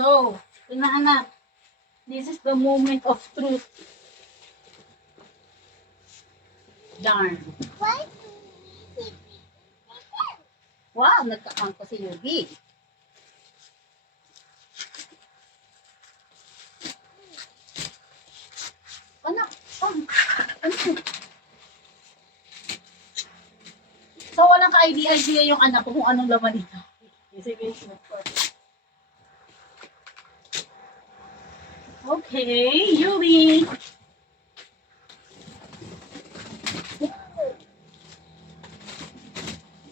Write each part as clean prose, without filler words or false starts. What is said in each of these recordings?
So, anak, this is the moment of truth. Darn. Why? Wow, nagka-angko si Yubi. Anak, ano? So, walang ka-idea yung anak ko kung anong laman ito. Sige, okay, Yubi.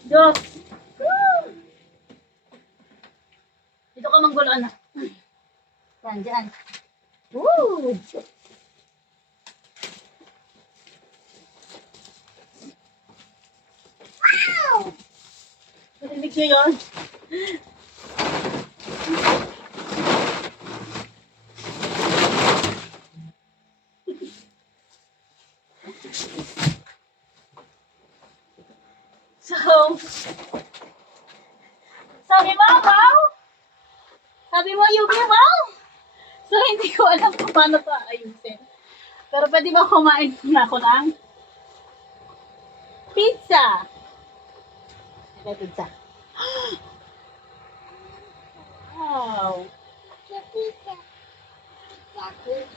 Go. Dito ka manggulo, anak. Yan, dyan. Woo! Wow! Narinig niyo yun? So, sabi mo, wow! Sabi mo, Yubi, wow! So, hindi ko alam kung paano pa ayusin. Pero pwede ba kumain na ako ng pizza? Ito, pizza. Wow! Pizza. Pizza.